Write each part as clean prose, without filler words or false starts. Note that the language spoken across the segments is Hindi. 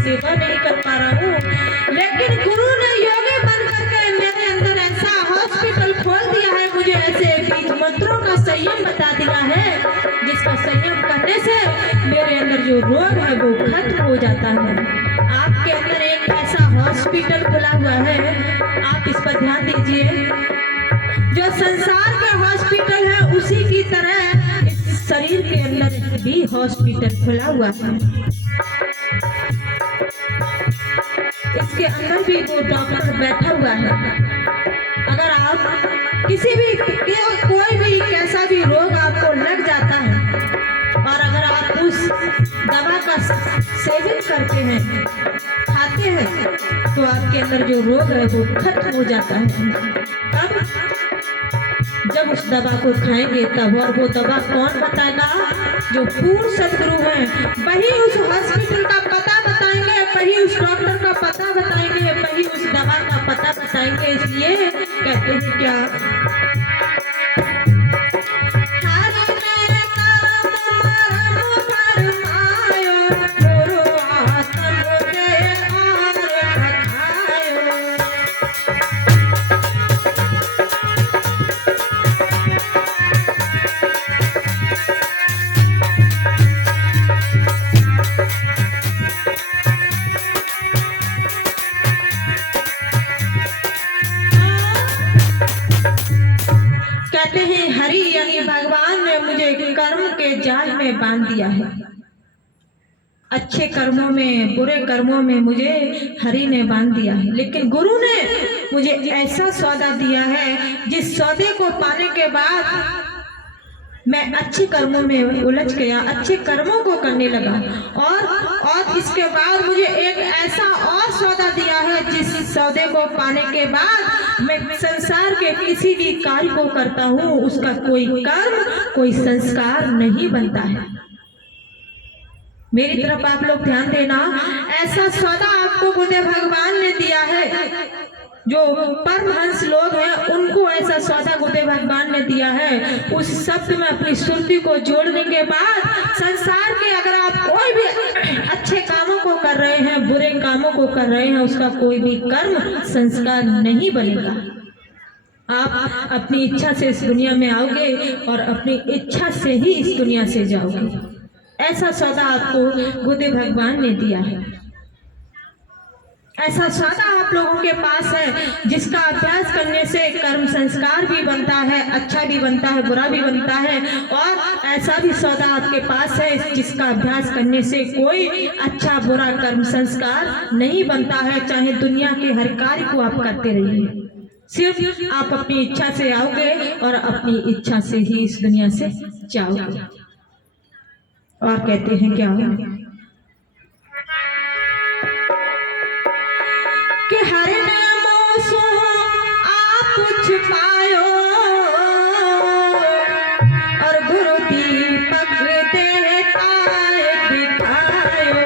सेवा नहीं कर पा रहा हूँ, लेकिन गुरु ने योगी बन करके मेरे अंदर ऐसा हॉस्पिटल खोल दिया है, मुझे ऐसे बीज मंत्रों का संयम बता दिया है जिसका संयम करने से मेरे अंदर जो रोग है वो खत्म हो जाता है। आपके अंदर एक ऐसा हॉस्पिटल खुला हुआ है, आप इस पर ध्यान दीजिए। जो संसार के हॉस्पिटल है उसी की तरह इस शरीर के अंदर भी हॉस्पिटल खुला हुआ है। इसके अंदर भी वो डॉक्टर बैठा हुआ है। अगर आप किसी भी कोई भी कैसा भी रोग आपको लग जाता है और अगर आप उस दवा का सेवन करते हैं, खाते हैं, तो आपके अंदर जो रोग है वो खत्म हो जाता है। तब जब उस दवा को खाएंगे तब, और वो दवा कौन बताएगा? जो पूर्ण सदगुरु हैं, वही उस हॉस्पिटल का पता बताएंगे, वही उस डॉक्टर का पता बताएंगे, वही उस दवा का पता बताएंगे। इसलिए कहते हैं क्या, कहते हैं हरि यानी भगवान ने मुझे कर्म के जाल में बांध दिया है। अच्छे कर्मों में, बुरे कर्मों में मुझे हरि ने बांध दिया है, लेकिन गुरु ने मुझे ऐसा सौदा दिया है जिस सौदे को पाने के बाद मैं अच्छे कर्मों में उलझ गया, अच्छे कर्मों को करने लगा, और इसके बाद मुझे एक ऐसा और सौदा दिया है जिस सौदे को पाने के बाद मैं संसार के किसी भी कार्य को करता हूँ, उसका कोई कर्म, कोई संस्कार नहीं बनता है। मेरी तरफ आप लोग ध्यान देना, ऐसा सौदा आपको बुद्ध भगवान ने दिया है। जो परमहंस लोग हैं उनको ऐसा सौदा बुद्ध भगवान ने दिया है। उस शब्द में अपनी सुरती को जोड़ने के बाद संसार के अगर आप कोई भी अच्छे कामों को कर रहे हैं, बुरे कामों को कर रहे हैं, उसका कोई भी कर्म संस्कार नहीं बनेगा। आप अपनी इच्छा से इस दुनिया में आओगे और अपनी इच्छा से ही इस दुनिया से जाओगे। ऐसा सौदा आपको बुद्ध भगवान ने दिया है। ऐसा सौदा आप लोगों के पास है जिसका अभ्यास करने से कर्म संस्कार भी बनता है, अच्छा भी बनता है, बुरा भी बनता है। और ऐसा भी सौदा आपके पास है जिसका अभ्यास करने से कोई अच्छा बुरा कर्म संस्कार नहीं बनता है। चाहे दुनिया के हर कार्य को आप करते रहिए, सिर्फ आप अपनी इच्छा से आओगे और अपनी इच्छा से ही इस दुनिया से जाओगे। और कहते हैं क्या कि हर नामों सो आप कुछ पायो और गुरु दीपक देता दिखायो।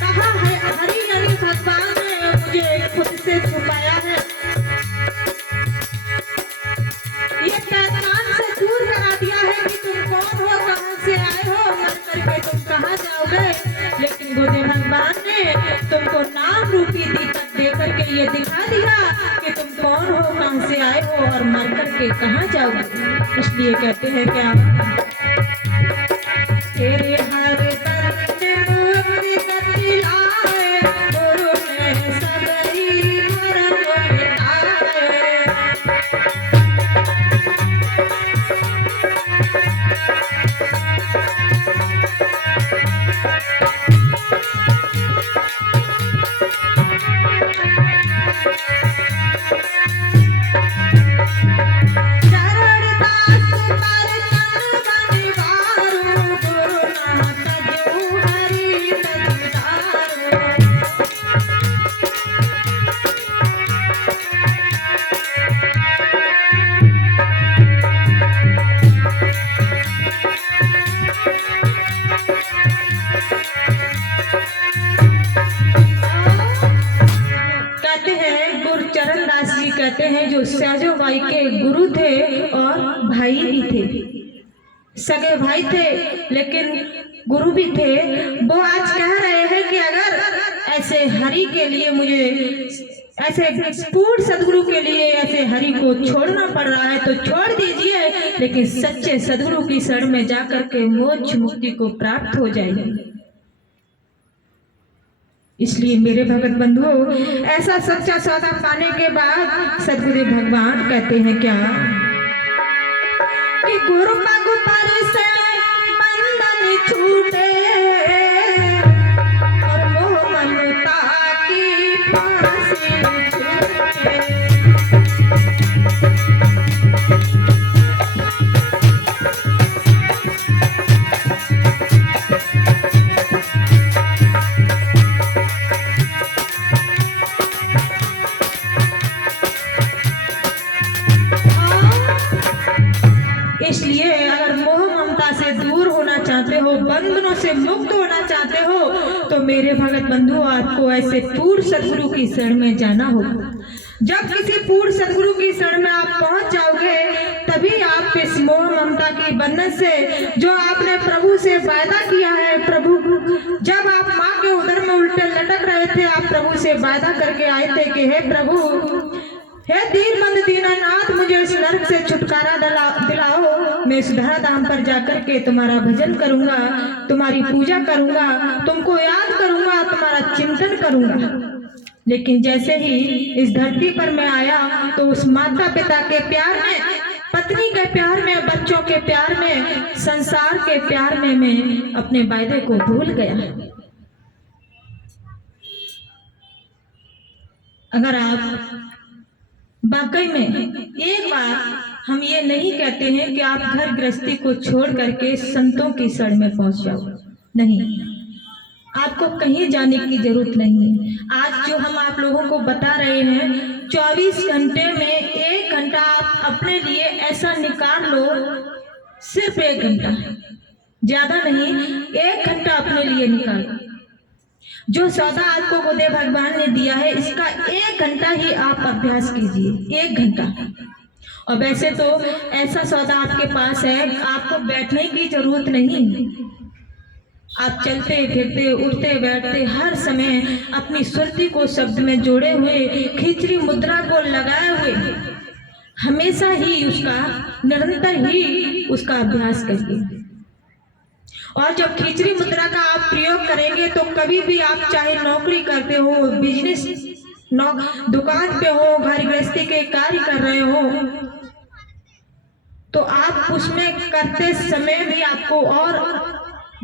कहा है हरि हरि भगवान ने मुझे खुद से छुपाया है, ये शैतान से दूर करा दिया है कि तुम कौन हो, कहां से आए हो, मर करके तुम कहां जाओगे। लेकिन बुद्ध भगवान ने तुमको नाम रूपी दीपक दे करके ये दिखा दिया कि तुम कौन हो, कहां से आए हो और मर करके कहां जाओगे। इसलिए कहते हैं क्या, तेरे हर बंदे मुक्ति गति लाए, गुरु ने सबरी मरम मिटाए। चरणदास पर तन बनिवारो, गुरुनाथ कहते हैं जो सहजो बाई के गुरु थे और भाई भी थे, सगे भाई थे लेकिन गुरु भी थे। वो आज कह रहे हैं कि अगर ऐसे हरि के लिए मुझे, ऐसे पूर्ण सदगुरु के लिए ऐसे हरि को छोड़ना पड़ रहा है तो छोड़ दीजिए, लेकिन सच्चे सदगुरु की शरण में जाकर के मोक्ष मुक्ति को प्राप्त हो जाएगी। इसलिए मेरे भगत बंधुओं, ऐसा सच्चा सौदा पाने के बाद सदगुरु भगवान कहते हैं क्या कि गुरु पग पर से बंधन छूटे और मोह ममता की फांसी छूटे। इसलिए अगर मोह ममता से दूर होना चाहते हो, बंधनों से मुक्त होना चाहते हो, तो मेरे भगत बंधु आपको ऐसे पूर्ण सदगुरु की शरण में जाना होगा। जब किसी पूर्ण सदगुरु की शरण में आप पहुंच जाओगे, तभी आप इस मोह ममता की बंधन से, जो आपने प्रभु से वायदा किया है, प्रभु जब आप माँ के उदर में उल्टे लटक रहे थे, आप प्रभु से वायदा करके आए थे कि हे प्रभु, हे दीनबंधु दीनानाथ, मुझे इस नरक से छुटकारा दिलाओ। मैं इस धरा धाम पर जाकर के तुम्हारा भजन करूंगा, तुम्हारी पूजा करूंगा, तुमको याद करूंगा, तुम्हारा चिंतन करूंगा। लेकिन जैसे ही इस धरती पर मैं आया तो उस माता पिता के प्यार में, पत्नी के प्यार में, बच्चों के प्यार में, संसार के प्यार में मैं अपने वायदे को भूल गया। अगर आप वाकई में एक बार, हम ये नहीं कहते हैं कि आप घर गृहस्थी को छोड़ करके संतों की शरण में पहुंच जाओ, नहीं, आपको कहीं जाने की जरूरत नहीं है। आज जो हम आप लोगों को बता रहे हैं, 24 घंटे में 1 घंटा आप अपने लिए ऐसा निकाल लो, सिर्फ 1 घंटा, ज्यादा नहीं, 1 घंटा अपने लिए निकालो। जो सौदा आपको गुरुदेव भगवान ने दिया है, इसका 1 घंटा ही आप अभ्यास कीजिए, 1 घंटा। और वैसे तो ऐसा सौदा आपके पास है, आपको बैठने की जरूरत नहीं, आप चलते फिरते, उठते बैठते, हर समय अपनी सुरती को शब्द में जोड़े हुए, खिचड़ी मुद्रा को लगाए हुए, हमेशा ही उसका, निरंतर ही उसका अभ्यास करिए। और जब खिचड़ी मुद्रा का आप प्रयोग करेंगे तो कभी भी आप चाहे नौकरी करते हो, बिजनेस, दुकान पे हो, घर गृहस्थी के कार्य कर रहे हो, तो आप उसमें करते समय भी आपको और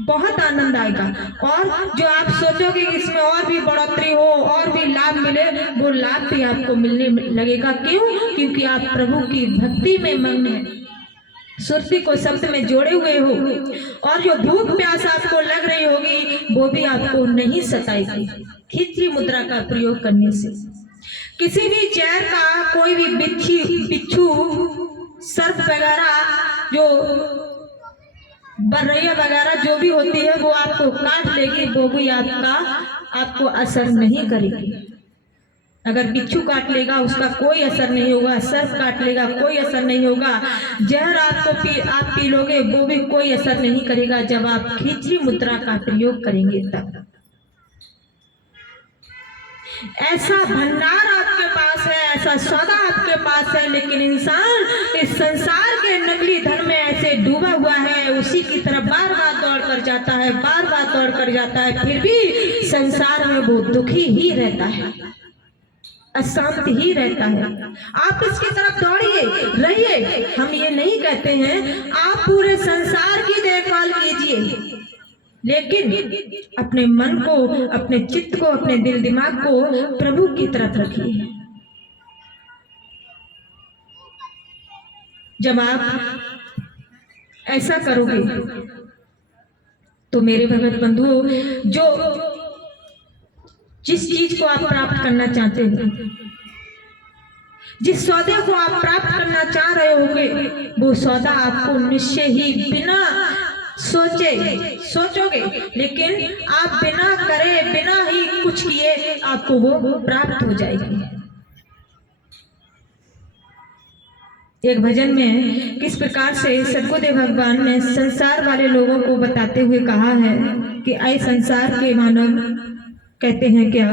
बहुत आनंद आएगा। और जो आप सोचोगे कि इसमें और भी बढ़ोतरी हो, और भी लाभ मिले, वो लाभ भी आपको मिलने लगेगा। क्यों? क्योंकि आप प्रभु की भक्ति में मग्न हैं, सुरती को शब्द में जोड़े हुए हो, और जो भूख प्यास आपको लग रही होगी वो भी आपको नहीं सताएगी। खिचड़ी मुद्रा का प्रयोग करने से किसी भी जहर का, कोई भी बिच्छू, सर्प वगैरह, जो बर्रैया वगैरह जो भी होती है, वो आपको काट लेगी, वो भी आपको असर नहीं करेगी। अगर बिच्छू काट लेगा उसका कोई असर नहीं होगा, सर्प काट लेगा कोई असर नहीं होगा, जहर आप पी लोगे वो भी कोई असर नहीं करेगा, जब आप खिचड़ी मुद्रा का प्रयोग करेंगे तब। ऐसा भंडार आपके पास है, ऐसा सौदा आपके पास है, लेकिन इंसान इस संसार के नकली धन में ऐसे डूबा हुआ है, उसी की तरफ बार बार दौड़ कर जाता है, बार बार दौड़ कर जाता है, फिर भी संसार में वो दुखी ही रहता है, अशांत ही रहता है। आप इसकी तरफ दौड़िए, रहिए। हम ये नहीं कहते हैं आप पूरे संसार की देखभाल कीजिए, लेकिन अपने मन को, अपने चित्त को, अपने दिल दिमाग को प्रभु की तरफ रखिए। जब आप ऐसा करोगे तो मेरे भगत बंधुओं, जो जिस चीज को आप प्राप्त करना चाहते हो, जिस सौदे को आप प्राप्त करना चाह रहे होगे, वो सौदा आपको निश्चय ही बिना सोचोगे, लेकिन आप बिना करे, बिना ही कुछ किए आपको वो प्राप्त हो जाएगी। एक भजन में किस प्रकार से सद्गुरुदेव भगवान ने संसार वाले लोगों को बताते हुए कहा है कि ऐ संसार के मानव कहते हैं क्या।